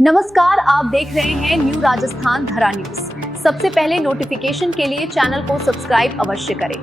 नमस्कार, आप देख रहे हैं न्यू राजस्थान धरा न्यूज। सबसे पहले नोटिफिकेशन के लिए चैनल को सब्सक्राइब अवश्य करें।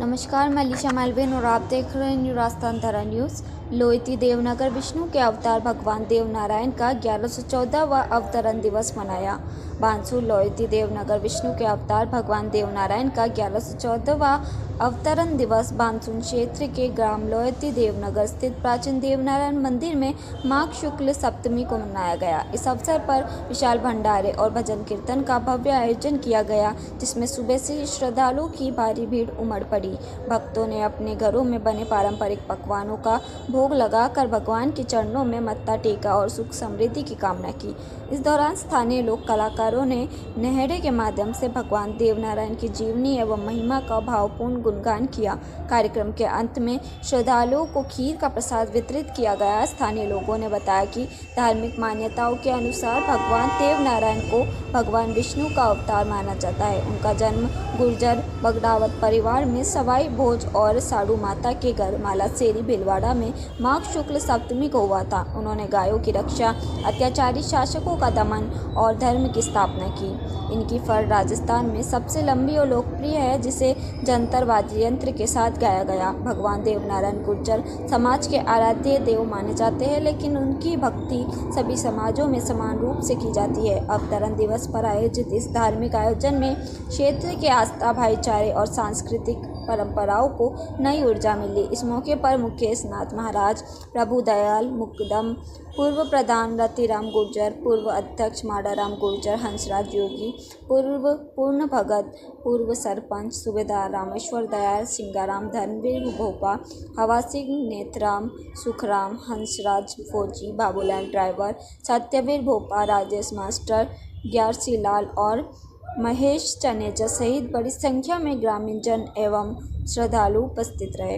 नमस्कार, मैं लिशा मालवीन और आप देख रहे हैं न्यू राजस्थान धरा न्यूज़। लोहिती देवनगर विष्णु के अवतार भगवान देवनारायण का 1114वां अवतरण दिवस मनाया। बानसूर लोहिती देवनगर विष्णु के अवतार भगवान देवनारायण का 1114वां अवतरण दिवस बानसूर क्षेत्र के ग्राम लोहिती देवनगर स्थित प्राचीन देवनारायण मंदिर में माघ शुक्ल सप्तमी को मनाया गया। इस अवसर पर विशाल भंडारे और भजन कीर्तन का भव्य आयोजन किया गया, जिसमें सुबह से ही श्रद्धालुओं की भारी भीड़ उमड़ पड़ी। भक्तों ने अपने घरों में बने पारंपरिक पकवानों का भोग लगाकर भगवान के चरणों में मत्था टेका और सुख समृद्धि की कामना की। इस दौरान स्थानीय लोक कलाकारों ने नेहरे के माध्यम से भगवान देवनारायण की जीवनी एवं महिमा का भावपूर्ण गुणगान किया। कार्यक्रम के अंत में श्रद्धालुओं को खीर का प्रसाद वितरित किया गया। स्थानीय लोगों ने बताया कि धार्मिक मान्यताओं के अनुसार भगवान देवनारायण को भगवान विष्णु का अवतार माना जाता है। उनका जन्म गुर्जर बगड़ावत परिवार में सवाई भोज और साड़ू माता के घर मालासेरी भिलवाड़ा में माघ शुक्ल सप्तमी को हुआ था। उन्होंने गायों की रक्षा, अत्याचारी शासकों का दमन और धर्म की स्थापना की। इनकी फर राजस्थान में सबसे लंबी और लोकप्रिय है, जिसे जंतर वाद्य यंत्र के साथ गाया गया। भगवान देवनारायण गुर्जर समाज के आराध्य देव माने जाते हैं, लेकिन उनकी भक्ति सभी समाजों में समान रूप से की जाती है। अवतरण दिवस पर आयोजित इस धार्मिक आयोजन में क्षेत्र के आस्था, भाईचारे और सांस्कृतिक परंपराओं को नई ऊर्जा मिली। इस मौके पर मुख्य स्नात महाराज प्रभु दयाल मुकदम, पूर्व प्रधान रतिराम गुर्जर, पूर्व अध्यक्ष माडाराम गुर्जर, हंसराज योगी, पूर्व पूर्ण भगत, पूर्व सरपंच सूबेदार रामेश्वर दयाल, सिंगाराम, धनवीर भोपा, हवा सिंह, नेतराम, सुखराम, हंसराज फौजी, बाबूलाल ड्राइवर, सत्यवीर भोपा, राजेश मास्टर, ग्यारसी लाल और महेश चनेजा सहित बड़ी संख्या में ग्रामीण जन एवं श्रद्धालु उपस्थित रहे।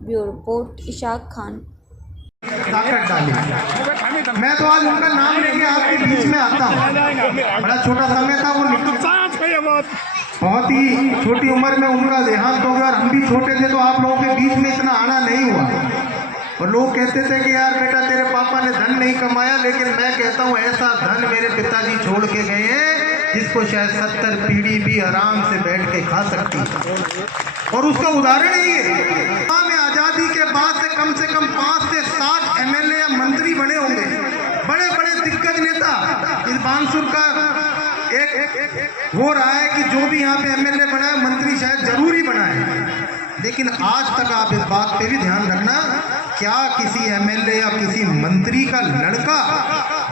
Bureau report Ishaq Khan. मैं तो आज उनका नाम लेके आपके बीच में आता हूँ। बड़ा छोटा समय था, वो बहुत ही छोटी उम्र में उनका देहांत हो गया और हम भी छोटे थे, तो आप लोगों के बीच में इतना आना नहीं हुआ। और लोग कहते थे कि यार बेटा तेरे पापा ने धन नहीं कमाया, लेकिन मैं कहता हूँ ऐसा धन मेरे पिताजी छोड़ के गए हैं जिसको शायद 70 पीढ़ी भी आराम से बैठ के खा सकती है। और उसका उदाहरण ही है, आजादी के बाद से कम 5 से 7 एमएलए या मंत्री बने होंगे, बड़े बड़े दिग्गज नेता। इस बानसूर का एक हो रहा है कि जो भी यहाँ पे एमएलए बना है, मंत्री शायद जरूर ही बना है। लेकिन आज तक आप इस बात पे भी ध्यान रखना, क्या किसी एमएलए या किसी मंत्री का लड़का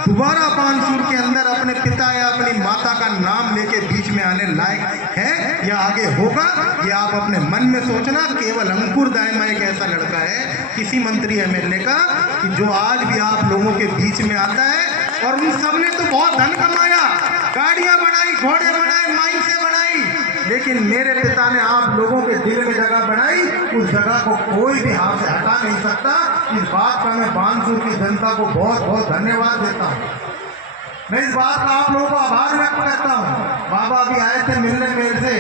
दोबारा बानसूर के अंदर अपने पिता या अपनी माता का नाम लेके बीच में आने लायक है या आगे होगा? ये आप अपने मन में सोचना। केवल अंकुर दायमा एक ऐसा लड़का है किसी मंत्री एमएलए का कि जो आज भी आप लोगों के बीच में आता है। और उन सब ने तो बहुत धन कमाया, गाड़ियां बनाई, घोड़े बनाए, माइन से बनाई, लेकिन मेरे पिता ने आप लोगों के दिल में जगह बनाई। उस जगह को कोई भी हाथ से हटा नहीं सकता। इस बात का मैं बानसूर की जनता को बहुत बहुत धन्यवाद देता हूँ। मैं इस बात का आप लोगों को आभार व्यक्त करता हूँ। बाबा भी आए थे मिलने मेरे से,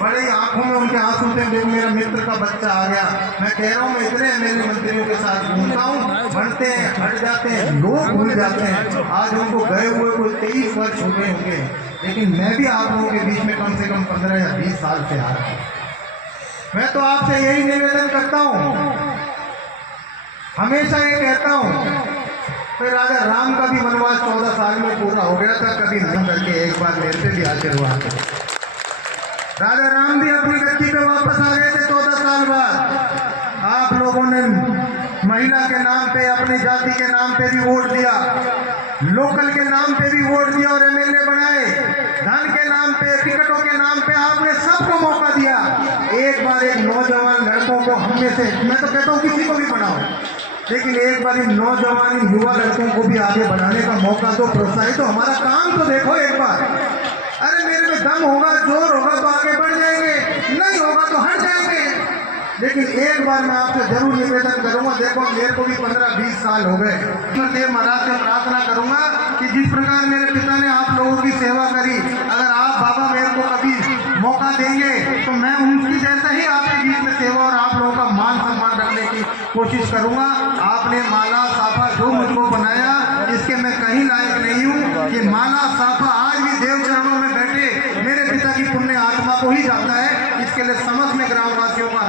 बड़े ही आंखों में उनके आंसू थे, देखो मेरा मित्र का बच्चा आ गया। मैं कह रहा हूँ, मैं इतने एमएलए मंत्रियों के साथ घूमता हूँ, बनते हैं, हट जाते हैं, लोग भूल जाते हैं। आज उनको गए हुए कोई 23 वर्ष हो गए होंगे, लेकिन मैं भी आप लोगों के बीच में कम से कम 15 या 20 साल से आ रहा हूँ। मैं तो आपसे यही निवेदन करता हूँ, हमेशा ये कहता हूँ, फिर राजा राम का भी वनवास 14 साल में पूरा हो गया था, कभी नहीं करके एक बार मेरे से भी आशीर्वाद। राजा राम भी अपनी गद्दी पे वापस आ गए थे 14 साल बाद। आप लोगों ने महिला के नाम पे, अपनी जाति के नाम पे भी वोट दिया, लोकल के नाम पे भी वोट दिया और एमएलए बनाए। धन के नाम पे, टिकटों के नाम पे आपने सबको मौका दिया। एक बार एक नौजवान लड़कों को हम में से, मैं तो कहता हूँ किसी को भी बनाओ, लेकिन एक बार इन नौजवान युवा लड़कों को भी आगे बढ़ाने का मौका दो, प्रोत्साहित। तो हमारा काम तो देखो एक बार। अरे मेरे में दम होगा, जोर होगा तो आगे बढ़ जाएंगे, नहीं होगा तो हट जाएंगे। लेकिन एक बार मैं आपसे जरूर निवेदन करूंगा, देखो मेरे को भी 15-20 साल हो गए, मैं देव महाराज से प्रार्थना करूंगा कि जिस प्रकार मेरे पिता ने आप लोगों की सेवा करी, अगर आप बाबा मेरे को कभी मौका देंगे तो मैं उनकी कोशिश करूंगा। आपने माला साफा जो मुझको बनाया, इसके मैं कहीं लायक नहीं हूँ। कि माला साफा आज भी देव चरणों में बैठे मेरे पिता की पुण्य आत्मा को ही जाता है। इसके लिए समस्त में ग्रामवासियों का